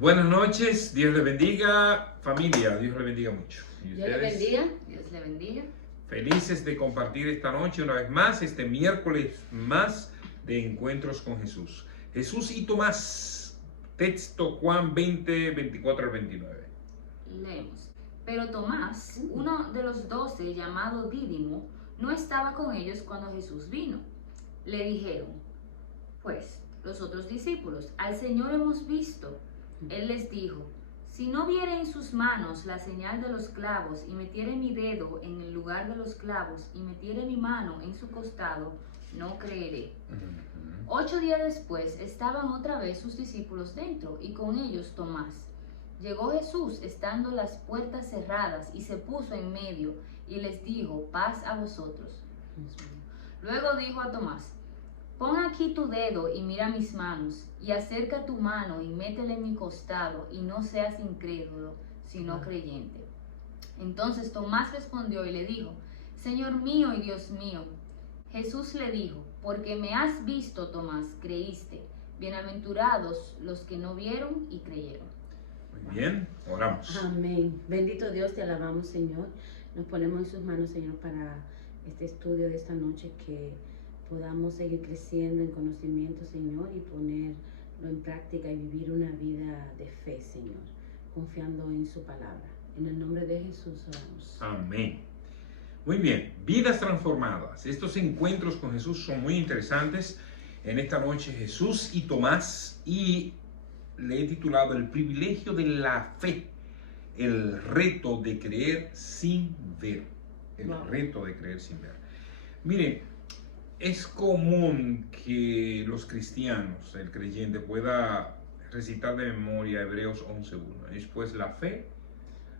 Buenas noches, Dios le bendiga, familia, Dios le bendiga mucho. ¿Y Dios le bendiga, Dios le bendiga. Felices de compartir esta noche una vez más, este miércoles más de Encuentros con Jesús. Jesús y Tomás, texto Juan 20, 24 al 29. Leemos. Pero Tomás, uno de los 12, llamado Dídimo, no estaba con ellos cuando Jesús vino. Le dijeron, pues, los otros discípulos, al Señor hemos visto. Él les dijo, si no viere en sus manos la señal de los clavos y metiere mi dedo en el lugar de los clavos y metiere mi mano en su costado, no creeré. 8 días después estaban otra vez sus discípulos dentro y con ellos Tomás. Llegó Jesús estando las puertas cerradas y se puso en medio y les dijo, paz a vosotros. Luego dijo a Tomás, pon aquí tu dedo y mira mis manos, y acerca tu mano y métele en mi costado, y no seas incrédulo, sino creyente. Entonces Tomás respondió y le dijo, Señor mío y Dios mío. Jesús le dijo, porque me has visto, Tomás, creíste. Bienaventurados los que no vieron y creyeron. Muy bien, oramos. Amén. Bendito Dios, te alabamos, Señor. Nos ponemos en sus manos, Señor, para este estudio de esta noche, que podamos seguir creciendo en conocimiento, Señor, y ponerlo en práctica y vivir una vida de fe, Señor, confiando en su palabra. En el nombre de Jesús oramos. Amén. Muy bien, vidas transformadas. Estos encuentros con Jesús son muy interesantes. En esta noche Jesús y Tomás, y le he titulado El privilegio de la fe, el reto de creer sin ver. El reto de creer sin ver. Mire, es común que los cristianos, el creyente, pueda recitar de memoria Hebreos 11:1. Después la fe,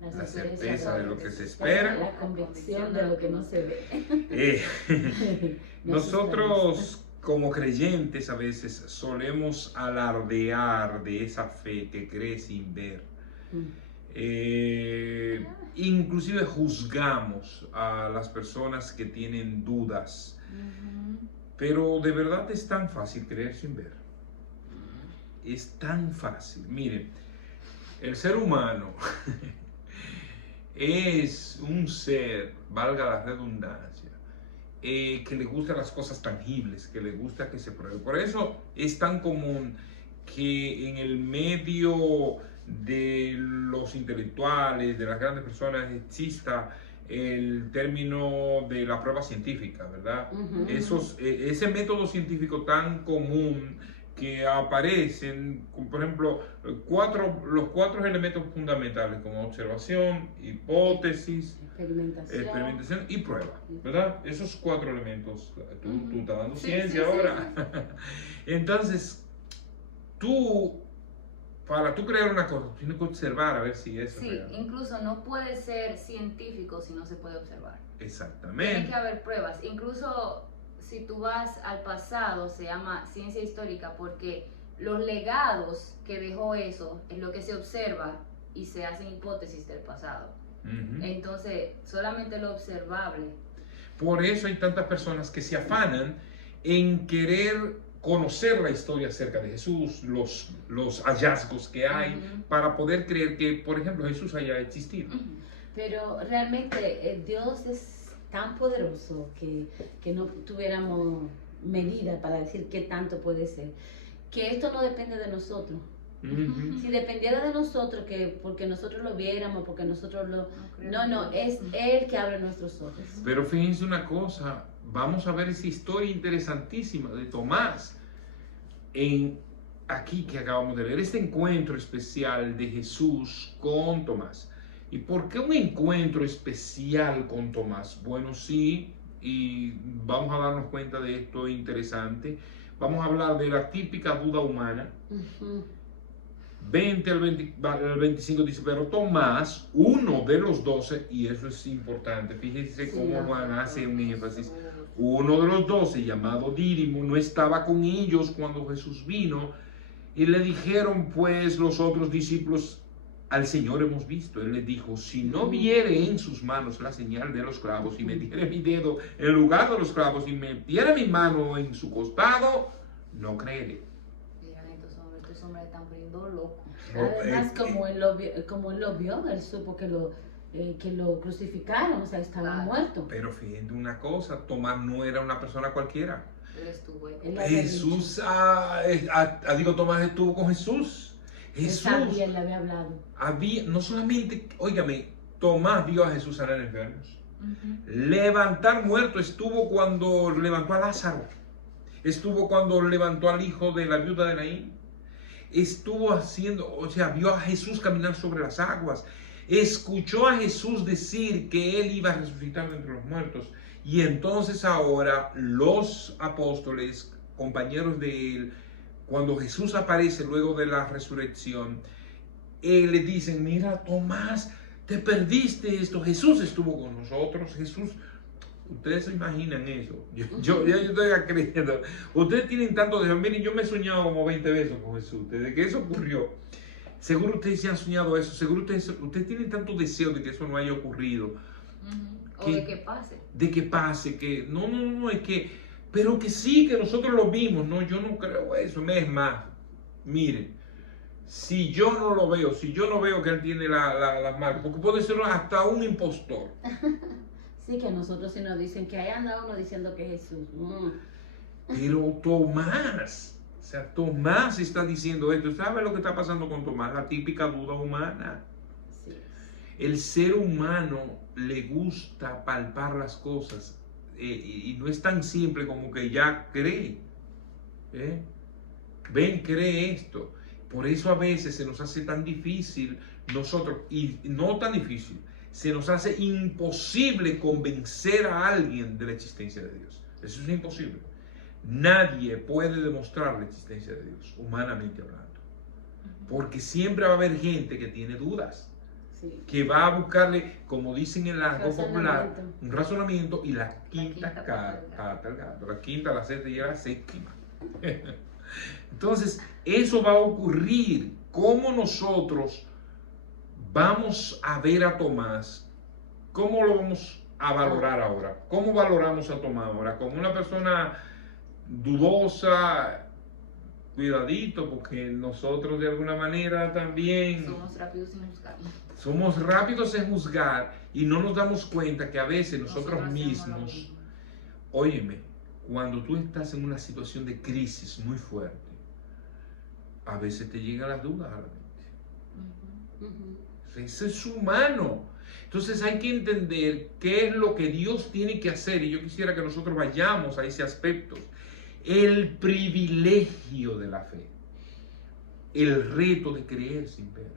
la certeza de lo que se espera, la convicción de lo que no se ve. Nosotros como creyentes a veces solemos alardear de esa fe que cree sin ver. Inclusive juzgamos a las personas que tienen dudas. Pero de verdad es tan fácil creer sin ver. Es tan fácil. Miren, el ser humano es un ser, valga la redundancia, que le gustan las cosas tangibles, que le gusta que se pruebe. Por eso es tan común que en el medio de los intelectuales, de las grandes personas, exista el término de la prueba científica, ¿verdad? Ese método científico tan común que aparecen, por ejemplo, los cuatro elementos fundamentales, como observación, hipótesis, experimentación y prueba, ¿verdad? Esos 4 elementos, tú estás dando ciencia ahora. Entonces, para tú crear una cosa, tienes que observar a ver si es real. Incluso no puede ser científico si no se puede observar. Exactamente. Tiene que haber pruebas. Incluso si tú vas al pasado, se llama ciencia histórica, porque los legados que dejó eso es lo que se observa y se hacen hipótesis del pasado. Entonces, solamente lo observable. Por eso hay tantas personas que se afanan en querer conocer la historia acerca de Jesús, los hallazgos que hay, para poder creer que, por ejemplo, Jesús haya existido. Pero realmente Dios es tan poderoso que no tuviéramos medida para decir qué tanto puede ser, que esto no depende de nosotros. Si dependiera de nosotros, que porque nosotros lo viéramos, porque nosotros lo... No, es Él que abre nuestros ojos. Pero fíjense una cosa, vamos a ver esa historia interesantísima de Tomás aquí que acabamos de leer, este encuentro especial de Jesús con Tomás. ¿Y por qué un encuentro especial con Tomás? Bueno, sí, y vamos a darnos cuenta de esto interesante. Vamos a hablar de la típica duda humana. 20 al 25 dice, pero Tomás, uno de los 12, y eso es importante, fíjense cómo Juan hace un énfasis, uno de los 12, llamado Dídimo, no estaba con ellos cuando Jesús vino, y le dijeron pues los otros discípulos, al Señor hemos visto. Él les dijo, si no viere en sus manos la señal de los clavos, y metiere mi dedo en lugar de los clavos, y metiere mi mano en su costado, no creeré. hombres están poniendo locos. Además, como él lo vio, él supo que lo crucificaron, o sea, estaba Claro. muerto. Pero fíjate una cosa, Tomás no era una persona cualquiera. Él estuvo ahí. Él había Jesús, Tomás estuvo con Jesús. Él Jesús sabía, él le había hablado. había, no solamente, óigame, Tomás vio a Jesús sanar enfermos. Ujú. Levantar muerto estuvo cuando levantó a Lázaro. Estuvo cuando levantó al hijo de la viuda de Naín. Estuvo haciendo, o sea, vio a Jesús caminar sobre las aguas. Escuchó a Jesús decir que él iba a resucitar entre los muertos. Y entonces ahora los apóstoles, compañeros de él, cuando Jesús aparece luego de la resurrección, le dicen, mira, Tomás, te perdiste esto. Jesús estuvo con nosotros. Jesús, ustedes se imaginan eso. Yo estoy creyendo. Ustedes tienen tanto deseo. Miren, yo me he soñado como 20 veces con Jesús. Desde que eso ocurrió. Seguro ustedes se han soñado eso. Seguro ustedes tienen tanto deseo de que eso no haya ocurrido. Ujú. O ¿Qué? de que pase. De que pase, que no, es que, pero que sí, que nosotros lo vimos. No, yo no creo eso. Es más, miren, si yo no lo veo, si yo no veo que él tiene las marcas, porque puede ser hasta un impostor. Sí, que a nosotros sí nos dicen que ahí anda uno diciendo que es Jesús. Pero Tomás, o sea, Tomás está diciendo esto. ¿Sabe lo que está pasando con Tomás? La típica duda humana. Sí. El ser humano le gusta palpar las cosas y no es tan simple como que ya cree. Ven, cree esto. Por eso a veces se nos hace tan difícil nosotros, y no tan difícil, se nos hace imposible convencer a alguien de la existencia de Dios. Eso es imposible. Nadie puede demostrar la existencia de Dios, humanamente hablando. Porque siempre va a haber gente que tiene dudas, Sí. que va a buscarle, como dicen en la argot popular, Razonamiento. un razonamiento y la quinta quinta pata al gato. La quinta, la sexta y la séptima. Entonces, eso va a ocurrir. ¿Cómo nosotros vamos a ver a Tomás? ¿Cómo lo vamos a valorar ahora? ¿Cómo valoramos a Tomás ahora? Como una persona dudosa, cuidadito, porque nosotros de alguna manera también Somos rápidos en buscarlo. somos rápidos en juzgar y no nos damos cuenta que a veces nosotros hacemos lo mismos, mismo. óyeme, cuando tú estás en una situación de crisis muy fuerte, a veces te llegan las dudas a la mente. Ujú. Eso es humano. Entonces hay que entender qué es lo que Dios tiene que hacer, y yo quisiera que nosotros vayamos a ese aspecto. El privilegio de la fe, el reto de creer sin ver.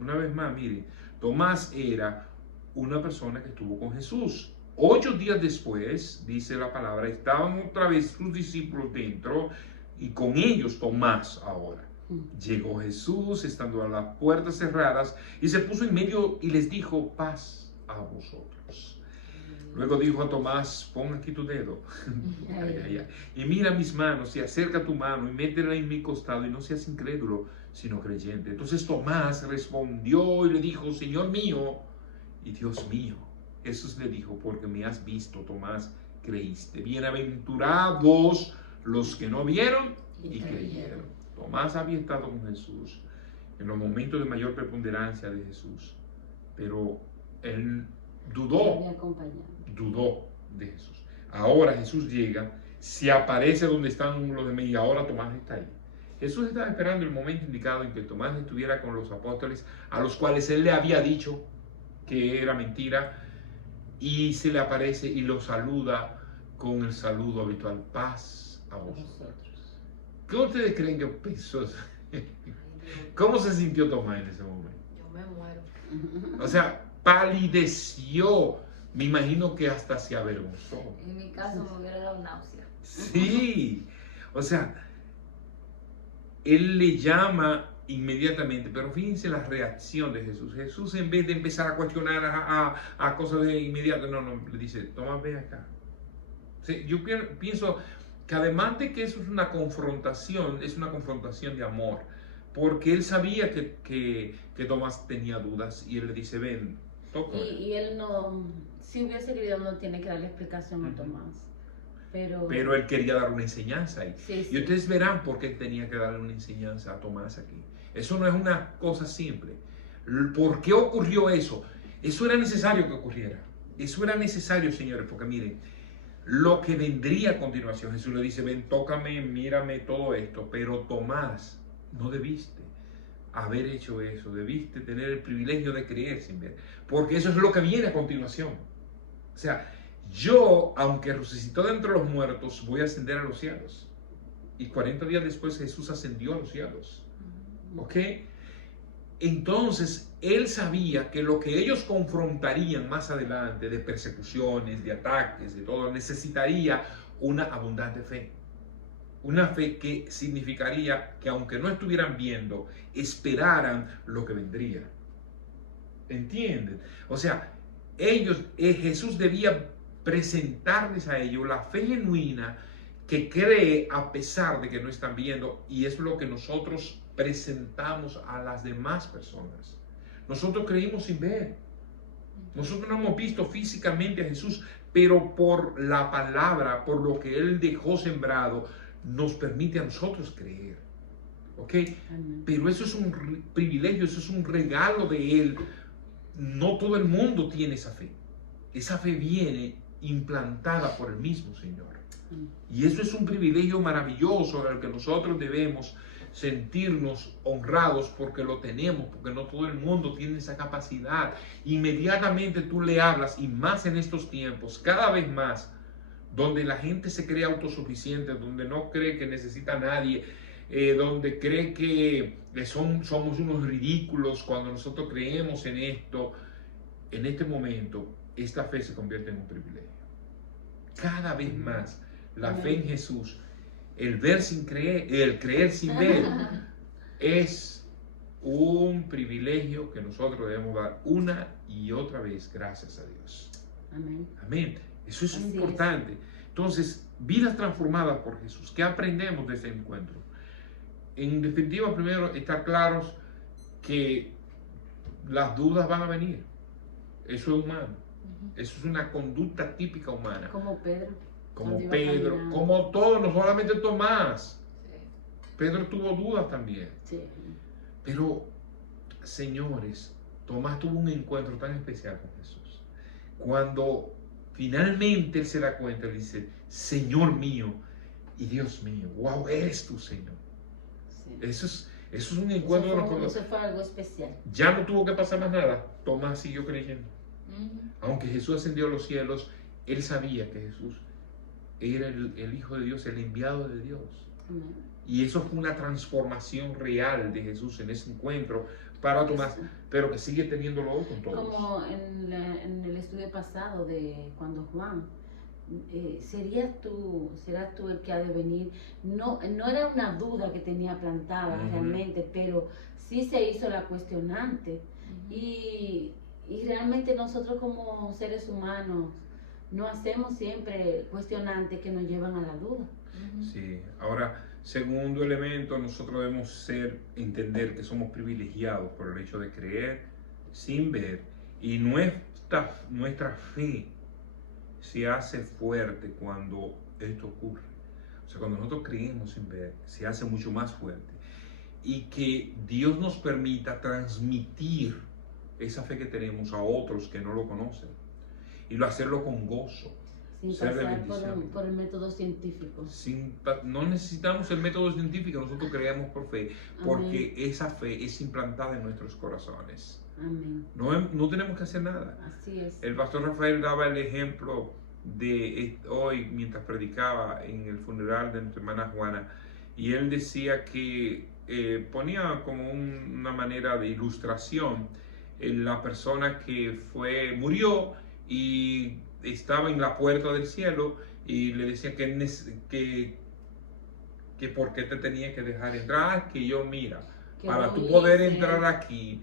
Una vez más, miren, Tomás era una persona que estuvo con Jesús. 8 días después, dice la palabra, estaban otra vez sus discípulos dentro y con ellos Tomás ahora. Llegó Jesús estando a las puertas cerradas y se puso en medio y les dijo, paz a vosotros. Luego dijo a Tomás, pon aquí tu dedo y mira mis manos y acerca tu mano y métela en mi costado y no seas incrédulo, sino creyente. Entonces Tomás respondió y le dijo, Señor mío y Dios mío. Jesús le dijo, porque me has visto, Tomás, creíste. Bienaventurados los que no vieron y creyeron. Tomás había estado con Jesús en los momentos de mayor preponderancia de Jesús, pero él Lo había acompañado. dudó de Jesús. Ahora Jesús llega, se aparece donde están los demás y ahora Tomás está ahí. Jesús estaba esperando el momento indicado en que Tomás estuviera con los apóstoles, a los cuales él le había dicho que era mentira, y se le aparece y los saluda con el saludo habitual, paz a vosotros. ¿Qué ustedes creen que pensó? ¿Cómo se sintió Tomás en ese momento? Yo me muero. O sea, palideció. Me imagino que hasta se avergonzó. En mi caso me hubiera dado náusea. Sí. O sea, él le llama inmediatamente, pero fíjense la reacción de Jesús. Jesús, en vez de empezar a cuestionar a cosas de inmediato, no, le dice, Tomás, ven acá. Sí, yo pienso que además de que eso es una confrontación de amor, porque él sabía que Tomás tenía dudas y él le dice, ven, toca. Y él no, si hubiese querido, no tiene que darle explicación a Tomás. pero él quería dar una enseñanza ahí. Sí, sí. Y ustedes verán por qué tenía que darle una enseñanza a Tomás aquí. Eso no es una cosa simple. ¿Por qué ocurrió eso? Eso era necesario que ocurriera. Eso era necesario, señores, porque miren, lo que vendría a continuación, Jesús le dice, ven, tócame, mírame, todo esto, pero Tomás, no debiste haber hecho eso, debiste tener el privilegio de creer sin ver, porque eso es lo que viene a continuación. O sea, yo, aunque resucitó de entre los muertos, voy a ascender a los cielos. Y 40 días después Jesús ascendió a los cielos. ¿Ok? Entonces, él sabía que lo que ellos confrontarían más adelante de persecuciones, de ataques, de todo, necesitaría una abundante fe. Una fe que significaría que aunque no estuvieran viendo, esperaran lo que vendría. ¿Entienden? O sea, Jesús debía presentarles a ellos la fe genuina que cree a pesar de que no están viendo, y es lo que nosotros presentamos a las demás personas. Nosotros creímos sin ver. Nosotros no hemos visto físicamente a Jesús, pero por la palabra, por lo que Él dejó sembrado, nos permite a nosotros creer. ¿Ok? Pero eso es un privilegio, eso es un regalo de Él. No todo el mundo tiene esa fe. Esa fe viene implantada por el mismo Señor. Y eso es un privilegio maravilloso al que nosotros debemos sentirnos honrados porque lo tenemos, porque no todo el mundo tiene esa capacidad. Inmediatamente tú le hablas, y más en estos tiempos, cada vez más, donde la gente se cree autosuficiente, donde no cree que necesita a nadie, donde cree que somos unos ridículos cuando nosotros creemos en esto. En este momento, esta fe se convierte en un privilegio. Cada vez más, la fe en Jesús, el ver sin creer, el creer sin ver, es un privilegio que nosotros debemos dar una y otra vez, gracias a Dios. Amén. Amén. Eso es Así importante. es. Entonces, vidas transformadas por Jesús. ¿Qué aprendemos de este encuentro? En definitiva, primero, estar claros que las dudas van a venir. Eso es humano. Eso es una conducta típica humana. Como Pedro. Como Pedro, como todos, no solamente Tomás. Pedro tuvo dudas también. Sí. Pero, señores, Tomás tuvo un encuentro tan especial con Jesús. Cuando finalmente él se da cuenta, él dice, Señor mío y Dios mío, wow, eres tú, Señor. Sí. Eso es un encuentro. Eso fue algo especial. Ya no tuvo que pasar más nada. Tomás siguió creyendo. Aunque Jesús ascendió a los cielos, él sabía que Jesús era el Hijo de Dios, el enviado de Dios. Y eso fue una transformación real de Jesús en ese encuentro para Tomás, pero que sigue teniéndolo hoy con todos. Como en el estudio pasado de cuando Juan, serás tú el que ha de venir. No era una duda que tenía plantada realmente, pero sí se hizo la cuestionante. Y realmente nosotros como seres humanos no hacemos siempre cuestionantes que nos llevan a la duda. Sí, ahora, segundo elemento, nosotros debemos entender que somos privilegiados por el hecho de creer sin ver, y nuestra fe se hace fuerte cuando esto ocurre. O sea, cuando nosotros creemos sin ver, se hace mucho más fuerte. Y que Dios nos permita transmitir esa fe que tenemos a otros que no lo conocen, y hacerlo con gozo, sin pasar por el método científico. No necesitamos el método científico, nosotros creemos por fe, porque esa fe es implantada en nuestros corazones. Amén. No tenemos que hacer nada. Así es. El pastor Rafael daba el ejemplo de hoy mientras predicaba en el funeral de nuestra hermana Juana, y él decía que ponía como una manera de ilustración la persona que murió y estaba en la puerta del cielo, y le decía que por qué te tenía que dejar entrar, que yo, mira, para tú poder entrar aquí,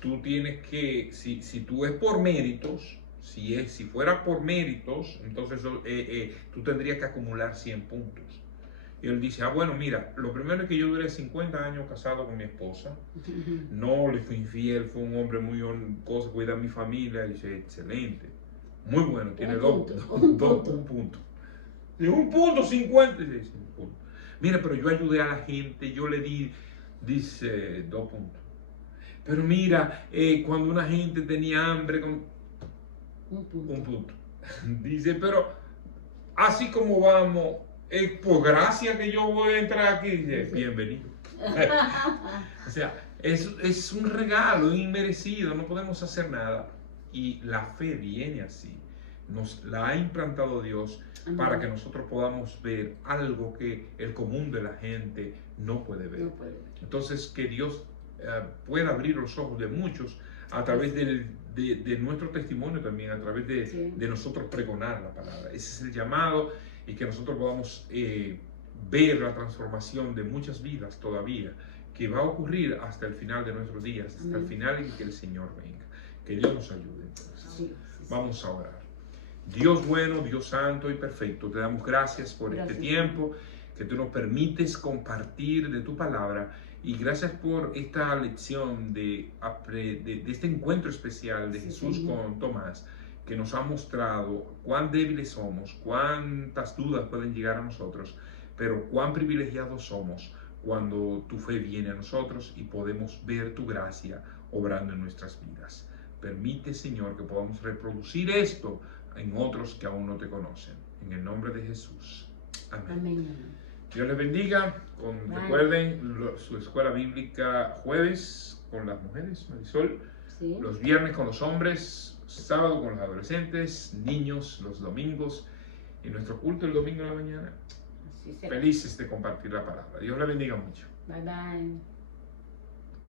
tú tienes que, si tú es por méritos, si fuera por méritos, entonces tú tendrías que acumular 100 puntos. Y él dice, bueno, mira, lo primero es que yo duré 50 años casado con mi esposa, no le fui infiel, fue un hombre muy honrado, cuida a mi familia. Y dice, excelente, muy bueno, tiene un punto. En un punto 50. Dice, un punto. Mira, pero yo ayudé a la gente, yo le di, dice, 2 puntos. Pero mira, cuando una gente tenía hambre, un punto. Dice, pero así como vamos, por gracia que yo voy a entrar aquí, dice, bienvenido. O sea, es un regalo inmerecido, no podemos hacer nada. Y la fe viene así. Nos la ha implantado Dios para que nosotros podamos ver algo que el común de la gente no puede ver. No puede ver. Entonces, que Dios pueda abrir los ojos de muchos a través de nuestro testimonio también, a través de nosotros pregonar la palabra. Ese es el llamado, y que nosotros podamos ver la transformación de muchas vidas todavía, que va a ocurrir hasta el final de nuestros días, hasta el final y que el Señor venga. Que Dios nos ayude. Entonces, vamos a orar. Dios bueno, Dios santo y perfecto, te damos gracias por este tiempo que tú nos permites compartir de tu palabra, y gracias por esta lección de este encuentro especial de Jesús con Tomás, que nos ha mostrado cuán débiles somos, cuántas dudas pueden llegar a nosotros, pero cuán privilegiados somos cuando tu fe viene a nosotros y podemos ver tu gracia obrando en nuestras vidas. Permite, Señor, que podamos reproducir esto en otros que aún no te conocen. En el nombre de Jesús. Amén. Amén. Dios les bendiga. Recuerden su escuela bíblica jueves con las mujeres, Marisol. Sí. Los viernes con los hombres, sábado con los adolescentes, niños los domingos, y nuestro culto el domingo en la mañana. Así será. Felices de compartir la palabra. Dios les bendiga mucho. Bye bye.